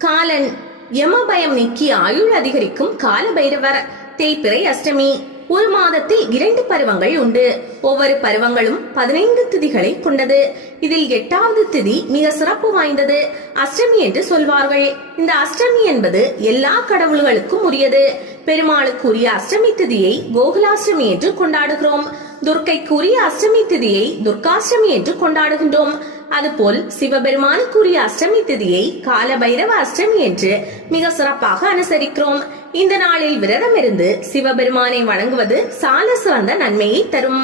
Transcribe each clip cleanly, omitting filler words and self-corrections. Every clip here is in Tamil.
காலன் யமபயம் நீக்கி ஆயுள் அதிகரிக்கும் கால பைரவர். தேய்பிறை அஷ்டமி. ஒரு மாதத்தில் 2 பருவங்கள் உண்டு. ஒவ்வொரு பருவங்களும் 15 திதிகளை கொண்டது. இதில் 8வது திதி மிக சிறப்பு வாய்ந்தது, அஷ்டமி என்று சொல்வார்கள். இந்த அஷ்டமி என்பது எல்லா கடவுள்களுக்கும் உரியது. பெருமாளுக்குரிய அஷ்டமி திதியை கோகுலாஷ்டமி என்று கொண்டாடுகிறோம். துர்க்கைக்குரிய அஷ்டமி திதியை துர்காஷ்டமி என்று கொண்டாடுகின்றோம். அதுபோல் சிவபெருமானுக்குரிய அஷ்டமி திதியை கால பைரவ அஷ்டமி என்று மிக சிறப்பாக அனுசரிக்கிறோம். இந்த நாளில் விரதம் இருந்து சிவபெருமானை வணங்குவது சால சிறந்த நன்மையை தரும்.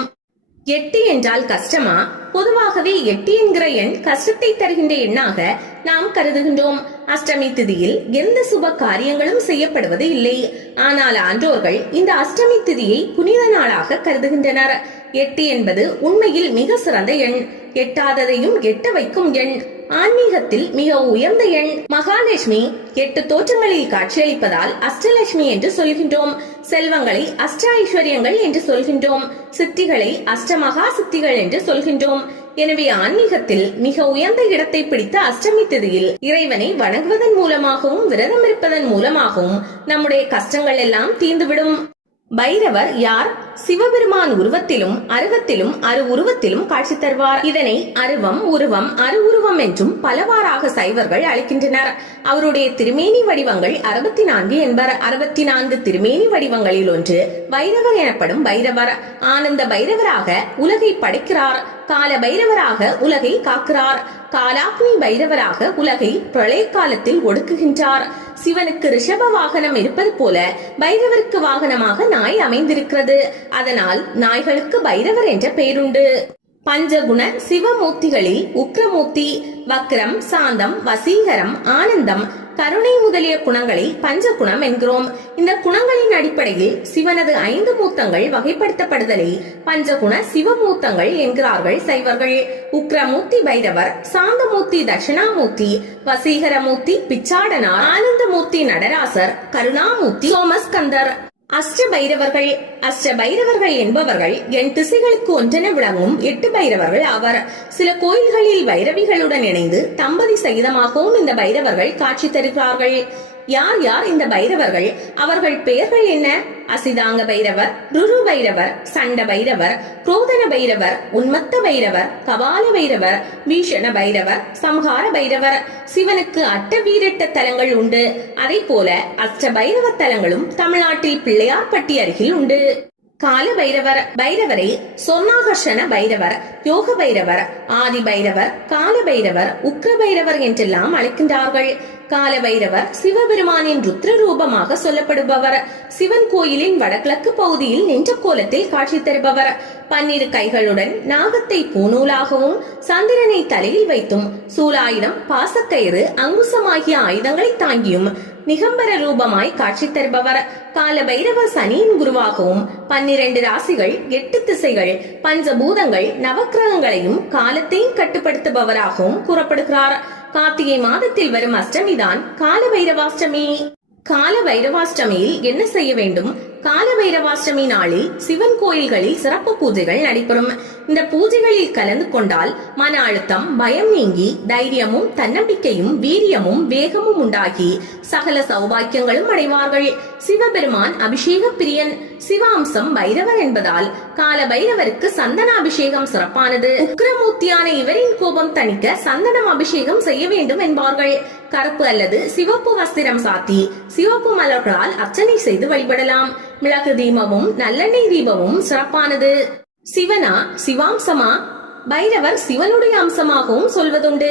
8 என்றால் கஷ்டமா? பொதுவாகவே 8 என்கிற எண் கஷ்டத்தை தருகின்ற எண்ணாக நாம் கருதுகின்றோம். அஷ்டமி திதியில் எந்த சுப காரியங்களும் செய்யப்படுவது இல்லை. ஆனால் ஆன்றோர்கள் இந்த அஷ்டமி திதியை புனித நாளாக கருதுகின்றனர். 8 என்பது உண்மையில் மிக சிறந்த எண், எட்டாததையும் எட்ட வைக்கும் எண், ஆன்மீகத்தில் மிக உயர்ந்த எண். மகாலட்சுமி 8 தோற்றங்களில் காட்சியளிப்பதால் அஷ்டலட்சுமி என்று சொல்கின்றோம். செல்வங்களை அஷ்ட ஐஸ்வர்யங்கள் என்று சொல்கின்றோம். சித்திகளை அஷ்டமகா சித்திகள் என்று சொல்கின்றோம். எனவே ஆன்மீகத்தில் மிக உயர்ந்த இடத்தை பிடித்த அஷ்டமி திதியில் இறைவனை வணங்குவதன் மூலமாகவும் விரதம் இருப்பதன் மூலமாகவும் நம்முடைய கஷ்டங்கள் எல்லாம் தீர்ந்துவிடும். பைரவர் யார்? சிவபெருமான் உருவத்திலும் அருவத்திலும் அரு உருவத்திலும் காட்சி தருவார். இதனை அருவம், உருவம், அரு உருவம் என்றும் பலவாறாக சைவர்கள் அழைக்கின்றனர். அவருடைய திருமேனி வடிவங்கள் 64 என்பர். 64 திருமேனி வடிவங்களில் ஒன்று பைரவர் எனப்படும் பைரவர். ஆனந்த பைரவராக உலகை படைக்கிறார். கால பைரவராக உலகை காக்கிறார். காலாக்னி பைரவராக உலகை பிரளய காலத்தில் ஒடுக்குகின்றார். சிவனுக்கு ரிஷப வாகனம் இருப்பது போல பைரவருக்கு வாகனமாக நாய் அமைந்திருக்கிறது. அதனால் நாய்களுக்கு பைரவர் என்ற பெயருண்டு. பஞ்சகுண சிவமூர்த்திகளில் உக்ரமூர்த்தி, வக்ரம், சாந்தம், வசீகரம், ஆனந்தம், கருணை முதலிய குணங்களை பஞ்சகுணம் என்கிறோம். இந்த குணங்களின் அடிப்படையில் சிவனது 5 மூர்த்தங்கள் வகைப்படுத்தப்படுதலை பஞ்சகுண சிவமூர்த்தங்கள் என்கிறார்கள் சைவர்கள். உக்ரமூர்த்தி பைரவர், சாந்தமூர்த்தி தட்சிணாமூர்த்தி, வசீகரமூர்த்தி பிச்சாடனார், ஆனந்தமூர்த்தி நடராசர், கருணாமூர்த்தி சோமஸ்கந்தர். அஷ்ட பைரவர்கள். அஷ்ட பைரவர்கள் என்பவர்கள் 8 திசைகளுக்கு ஒன்றென விளங்கும் 8 பைரவர்கள் ஆவர். சில கோயில்களில் பைரவிகளுடன் இணைந்து தம்பதி சகிதமாகவும் இந்த பைரவர்கள் காட்சி தருகிறார்கள். யார் யார் இந்த பைரவர்கள்? அவர்கள் பெயர்கள் என்ன? அசிதாங்க பைரவர், ருரு பைரவர், சண்ட பைரவர், குரோதன பைரவர், உன்மத்த பைரவர், கபால பைரவர், பீஷண பைரவர், சம்ஹார பைரவர். சிவனுக்கு அட்ட வீரட்ட தலங்கள் உண்டு. அதே போல அஷ்ட பைரவ தலங்களும் தமிழ்நாட்டில் பிள்ளையார்பட்டி அருகில் உண்டு. கால பைரவர். பைரவரை சொர்ணாகர்ஷண பைரவர், யோக பைரவர், ஆதி பைரவர், கால பைரவர், உக்ர பைரவர் என்றெல்லாம் அழைக்கின்றார்கள். கால பைரவர் சிவபெருமானின் ருத்ர ரூபமாக சொல்லப்படுபவர். சிவன் கோயிலின் வடகிழக்கு பகுதியில் நின்ற கோலத்தில் காட்சி தருபவர். 12 கைகளுடன் நாகத்தை பூநூலாகவும் சந்திரனை தலையில் வைத்தும் சூலாயுதம், பாசக்கயிறு, அங்குசமாகிய ஆயுதங்களை தாங்கியும் நிகம்பர ரூபமாய் காட்சி தருபவர். கால பைரவர் சனியின் குருவாகவும் 12 ராசிகள், 8 திசைகள், பஞ்சபூதங்கள், நவக்கிரகங்களையும் காலத்தையும் கட்டுப்படுத்துபவராகவும் கூறப்படுகிறார். கார்த்திகை மாதத்தில் வரும் அஷ்டமிதான் கால பைரவாஷ்டமி. கால பைரவாஷ்டமியில் என்ன செய்ய வேண்டும்? கால பைரவாஷ்டமி நாளில் சிவன் கோயில்களில் சிறப்பு பூஜைகள் நடைபெறும். இந்த பூஜைகளில் கலந்து கொண்டால் மன அழுத்தம், பயம் நீங்கி தைரியமும் தன்னம்பிக்கையும் வீரியமும் வேகமும் உண்டாகி சகல சௌபாக்கியங்களும் அடைவார்கள். சிவபெருமான் அபிஷேக பிரியன். சிவ அம்சம் பைரவர் என்பதால் கால பைரவருக்கு சந்தன அபிஷேகம் சிறப்பானது. உக்ரமூர்த்தியான இவரின் கோபம் தணிக்க சந்தனம் அபிஷேகம் செய்ய வேண்டும் என்பார்கள். கருப்பு அல்லது சிவப்பு வஸ்திரம் சாத்தி சிவப்பு மலர்களால் அர்ச்சனை செய்து வழிபடலாம். மிளகு தீபமும் நல்லெண்ணெய் தீபமும் சிறப்பானது. சிவனா சிவாம்சமா? பைரவர் சிவனுடைய அம்சமாகவும் சொல்வதுண்டு.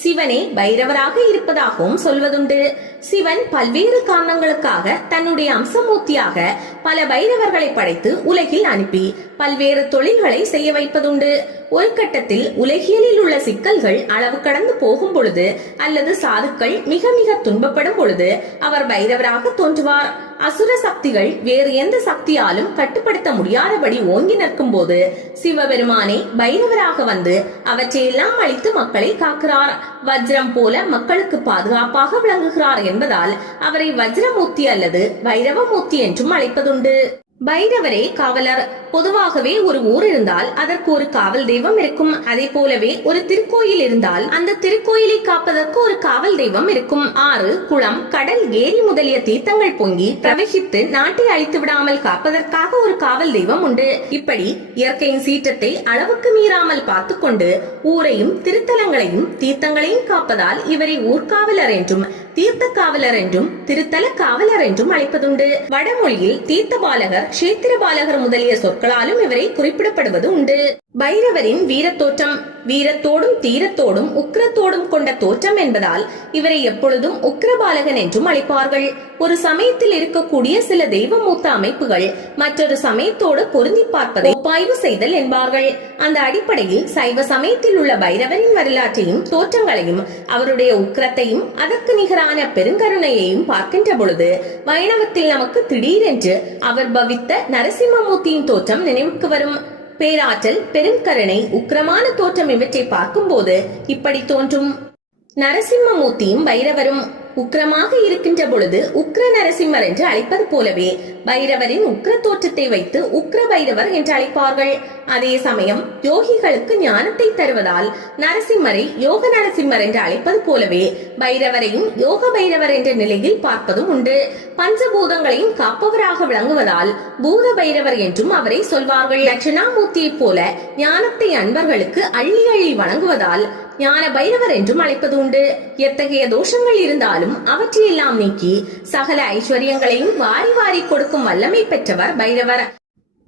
சிவனே பைரவராக இருப்பதாகவும் சொல்வதுண்டு. சிவன் பல்வேறு காரணங்களுக்காக தன்னுடைய அம்சமூர்த்தியாக பல பைரவர்களை படைத்து உலகில் அனுப்பி பல்வேறு தொழில்களை செய்ய வைப்பதுண்டு. ஒரு கட்டத்தில் உலகியலில் உள்ள சிக்கல்கள் அளவு கடந்து போகும் பொழுது அல்லது சாதுக்கள் மிக மிக துன்பப்படும் பொழுது அவர் பைரவராக தோன்றுவார். அசுர சக்திகள் வேறு எந்த சக்தியாலும் கட்டுப்படுத்த முடியாதபடி ஓங்கி நிற்கும் போது சிவபெருமானே பைரவராக வந்து அவற்றையெல்லாம் அழித்து மக்களை காக்கிறார். வஜ்ரம் போல மக்களுக்கு பாதுகாப்பாக விளங்குகிறார் என்பதால் அவரை வஜ்ரமூர்த்தி அல்லது பைரவமூர்த்தி என்றும் அழைப்பதுண்டு. பைரவரே காவலர். பொதுவாகவே ஒரு ஊர் இருந்தால் அதற்கு ஒரு காவல் தெய்வம் இருக்கும். அதே போலவே ஒரு திருக்கோயில் இருந்தால் அந்த திருக்கோயிலை காப்பதற்கு ஒரு காவல் தெய்வம் இருக்கும். ஆறு, குளம், கடல், ஏரி முதலிய தீர்த்தங்கள் பொங்கி பிரவகித்து நாட்டை அழித்து விடாமல் காப்பதற்காக ஒரு காவல் தெய்வம் உண்டு. இப்படி இயற்கையின் சீற்றத்தை அளவுக்கு மீறாமல் பார்த்து கொண்டு ஊரையும் திருத்தலங்களையும் தீர்த்தங்களையும் காப்பதால் இவரை ஊர்காவலர் என்றும் தீர்த்த காவலர் என்றும் திருத்தல காவலர் என்றும் அழைப்பதுண்டு. வடமொழியில் தீர்த்த பாலகர், கஷேத்திர பாலகர் முதலிய சொற்களாலும் இவரை குறிப்பிடப்படுவது உண்டு. பைரவரின் வீரத்தோற்றம். வீரத்தோடும் தீரத்தோடும் உக்கிரத்தோடும் கொண்ட தோற்றம் என்பதால் இவரை எப்பொழுதும் உக்கிரபாலகன் என்றும் அழைப்பார்கள். ஒரு சமயத்தில் இருக்கக்கூடிய சில தெய்வ மூத்த அமைப்புகள் மற்றொரு சமயத்தோடு பொருந்தி பார்ப்பதை ஒப்பாய்வு செய்தல் என்பார்கள். அந்த அடிப்படையில் சைவ சமயத்தில் உள்ள பைரவரின் வரலாற்றையும் தோற்றங்களையும் அவருடைய உக்கிரத்தையும் அதற்கு நிகரான பெருங்கருணையையும் பார்க்கின்ற பொழுது வைணவத்தில் நமக்கு திடீரென்று அவர் பவித்த நரசிம்மமூர்த்தியின் தோற்றம் நினைவுக்கு வரும். பேராற்றல், பெருங்கருணை, உக்கிரமான தோற்றம் இவற்றை பார்க்கும் போது இப்படி தோன்றும். நரசிம்மமூர்த்தியும் பைரவரும் உக்கிரமாக இருக்கின்ற பொழுது உக்கிர நரசிம்மர் என்று அழைப்பது போலவே பைரவரின் உக்கிர தோற்றத்தை வைத்து உக்கிர பைரவர் என்று அழைப்பார்கள். அதே சமயம் யோகிகளுக்கு ஞானத்தை தருவதால் நரசிம்மரை யோக நரசிம்மர் என்று அழைப்பது போலவே பைரவரையும் யோக பைரவர் என்ற நிலையில் பார்ப்பதும் உண்டு. பஞ்சபூதங்களையும் காப்பவராக விளங்குவதால் பூத பைரவர் என்றும் அவரை சொல்வார்கள். தட்சிணாமூர்த்தியை போல ஞானத்தை அன்பர்களுக்கு அள்ளி அள்ளி வழங்குவதால் ஞான பைரவர் என்றும் அழைப்பது உண்டு. எத்தகைய தோஷங்கள் இருந்தாலும் அவற்றையெல்லாம் நீக்கி சகல ஐஸ்வர்யங்களையும் வாரி வாரி கொடுக்கும் வல்லமை பெற்றவர் பைரவர்.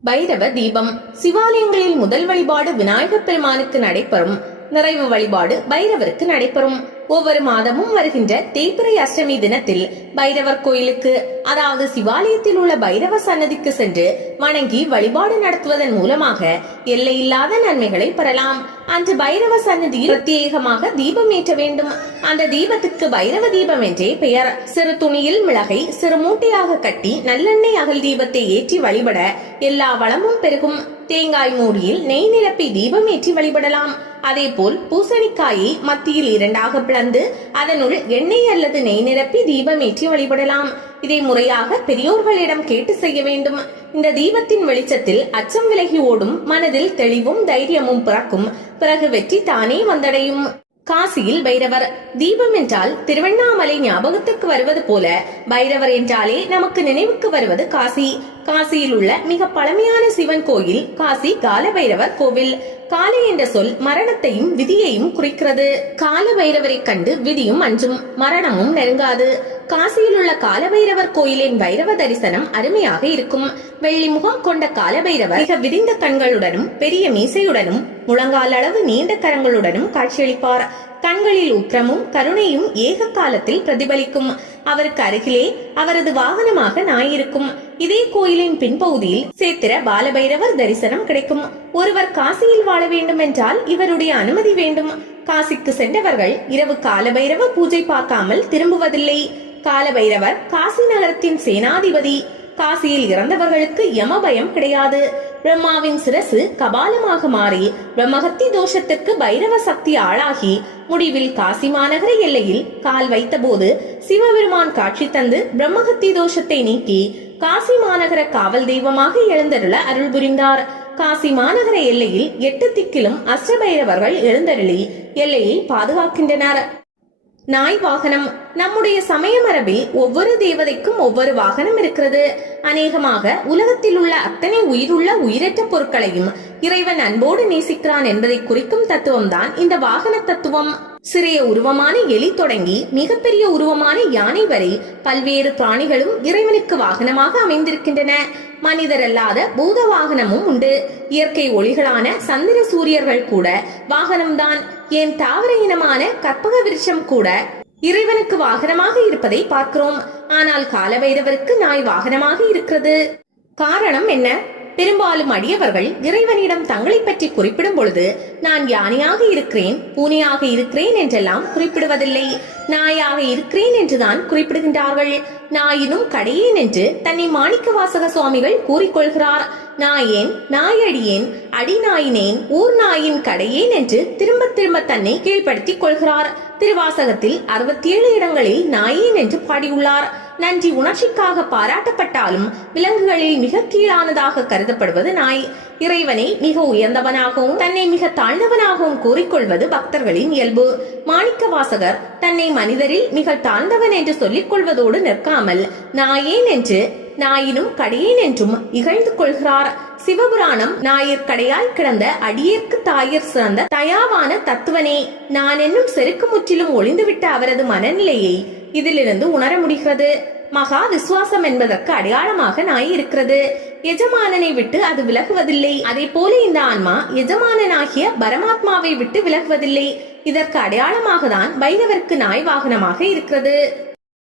பைரவ தீபம். சிவாலயங்களில் முதல் வழிபாடு விநாயகப் பெருமானுக்கு நடைபெறும். நிறைவு வழிபாடு பைரவருக்கு நடைபெறும். ஒவ்வொரு மாதமும் வருகின்ற தேய்பிறை அஷ்டமி தினத்தில் பைரவர் கோயிலுக்கு, அதாவது சிவாலயத்தில் உள்ள பைரவ சன்னதிக்கு சென்று வணங்கி வழிபாடு நடத்துவதன் மூலமாக எல்லையில்லாத நன்மைகளை பெறலாம். அன்று பைரவ சன்னதியில் பிரத்யேகமாக தீபம் ஏற்ற வேண்டும். அந்த தீபத்துக்கு பைரவ தீபம் என்றே பெயர். சிறு துணியில் மிளகை சிறு மூட்டையாக கட்டி நல்லெண்ணெய் அகல் தீபத்தை ஏற்றி வழிபட எல்லா வளமும் பெருகும். தேங்காய் மூடியில் நெய் நிரப்பி தீபம் ஏற்றி வழிபடலாம். அதே போல் பூசணிக்காயை மத்தியில் இரண்டாக பிளந்து அதனுள் எண்ணெய் அல்லது நெய் நிரப்பி தீபம் ஏற்றி வழிபடலாம். இதை முறையாக பெரியோர்களிடம் கேட்டு செய்ய வேண்டும். இந்த தீபத்தின் வெளிச்சத்தில் அச்சம் விலகி ஓடும், மனதில் தெளிவும் தைரியமும் பிறக்கும். பிறகு வெற்றி தானே வந்தடையும். காசியில் பைரவர். தீபம் என்றால் திருவண்ணாமலை ஞாபகத்துக்கு வருவது போல பைரவர் என்றாலே நமக்கு நினைவுக்கு வருவது காசி. காசியில் உள்ள மிக பழமையான சிவன் கோயில் காசி கால பைரவர் கோவில். காலை என்ற சொல் மரணத்தையும் விதியையும் குறிக்கிறது. கால பைரவரை கண்டு விதியும் அஞ்சும், மரணமும் நெருங்காது. காசியில் உள்ள காலபைரவர் கோயிலின் பைரவ தரிசனம் அருமையாக இருக்கும். வெள்ளி முகம் கொண்ட காலபைரவர் மிக விரிந்த கண்களுடனும் பெரிய மீசையுடனும் முழங்கால் அளவு நீண்ட கரங்களுடனும் காட்சியளிப்பார். கண்களில் உக்கிரமும் கருணையும் ஏக காலத்தில் பிரதிபலிக்கும். அவருக்கு அருகிலே அவரது வாகனமாக நாய் இருக்கும். இதே கோயிலின் பின்பகுதியில் சேத்திர பாலபைரவர் தரிசனம் கிடைக்கும். ஒருவர் காசியில் வாழ வேண்டும் என்றால் இவருடைய அனுமதி வேண்டும். காசிக்கு சென்றவர்கள் இரவு காலபைரவ பூஜை பார்க்காமல் திரும்புவதில்லை. காலபைரவர் காசி நகரத்தின் சேனாதிபதி. காசியில் இறந்தவர்களுக்கு யம பயம் கிடையாது. பிரம்மாவின் சிரசு கபாலமாக மாறி பிரம்மஹத்தி தோஷத்திற்கு பைரவ சக்தி ஆளாகி முடிவில் காசி மாநகர எல்லையில் கால் வைத்த போது சிவபெருமான் காட்சி தந்து பிரம்மஹத்தி தோஷத்தை நீக்கி காசி மாநகர காவல் தெய்வமாக எழுந்தருள அருள் புரிந்தார். காசி மாநகர எல்லையில் 8 திக்கிலும் அஷ்டபைரவர்கள் எழுந்தருளி எல்லையை பாதுகாக்கின்றனர். நாய் வாகனம். நம்முடைய சமய மரபில் ஒவ்வொரு தேவதைக்கும் ஒவ்வொரு வாகனம் இருக்கிறது. அநேகமாக உலகத்தில் உள்ள அத்தனை உயிருள்ள உயிரற்ற பொருட்களையும் இறைவன் அன்போடு நேசிக்கிறான் என்பதை குறிக்கும் தத்துவம் தான் இந்த வாகன தத்துவம். சிறிய உருவமான எலி தொடங்கி மிகப்பெரிய உருவமான யானை வரை பல்வேறு பிராணிகளும் இறைவனுக்கு வாகனமாக அமைந்திருக்கின்றன. மனிதர் அல்லாத பூத வாகனமும் உண்டு. இயற்கை ஒளிகளான சந்திர சூரியர்கள் கூட வாகனம்தான். ஏன் தாவர இனமான கற்பக விருட்சம் கூட இறைவனுக்கு வாகனமாக இருப்பதை பார்க்கிறோம். ஆனால் காலபைரவருக்கு நாய் வாகனமாக இருக்கிறது. காரணம் என்ன? பெரும்பாலும் அடியவர்கள் இறைவனிடம் தங்களை பற்றி குறிப்பிடும் பொழுது நான் யானையாக இருக்கிறேன், பூனையாக இருக்கிறேன் என்றெல்லாம் குறிப்பிடுவதில்லை. நாயாக இருக்கிறேன் என்றுதான் குறிப்பிடுகின்றார்கள். நாயினும் கடையேன் என்று தன்னை மாணிக்க வாசக சுவாமிகள் கூறிக்கொள்கிறார். நாயேன், நாயடியேன், அடிநாயினேன், ஊர் நாயின் கடையேன் என்று திரும்ப திரும்ப தன்னை கீழ்படுத்திக் கொள்கிறார். திருவாசகத்தில் 67 இடங்களில் நாயேன் என்று பாடியுள்ளார். நன்றி உணர்ச்சிக்காக பாராட்டப்பட்டாலும் விலங்குகளில் மிக கீழானதாக கருதப்படுவது நாய். இறைவனை மிக உயர்ந்தவனாகவும் தன்னை மிக தாழ்ந்தவனாகவும் கூறிக்கொள்வது பக்தர்களின் இயல்பு. மாணிக்க வாசகர் தன்னை மனிதரில் மிக தாழ்ந்தவன் என்று சொல்லிக் கொள்வதோடு நிற்காமல் நாயேன் என்று நாயினும் கடையேன் என்றும் இகழ்ந்து கொள்கிறார். சிவபுராணம் ஞாயிற் கடையாய் கிடந்த அடியேற்கு தாயிற் சிறந்த தயாவான தத்துவனே, நான் என்னும் செருக்கு முற்றிலும் ஒளிந்துவிட்ட அவரது மனநிலையை இதிலிருந்து உணர முடிகிறது. மகா விசுவாசம் என்பதற்கு அடையாளமாக நாய் இருக்கிறது. எஜமானனை விட்டு அது விலகுவதில்லை. அதே போல இந்த ஆன்மா எஜமானனாகிய பரமாத்மாவை விட்டு விலகுவதில்லை. இதற்கு அடையாளமாக தான் பைரவருக்கு நாய் வாகனமாக இருக்கிறது.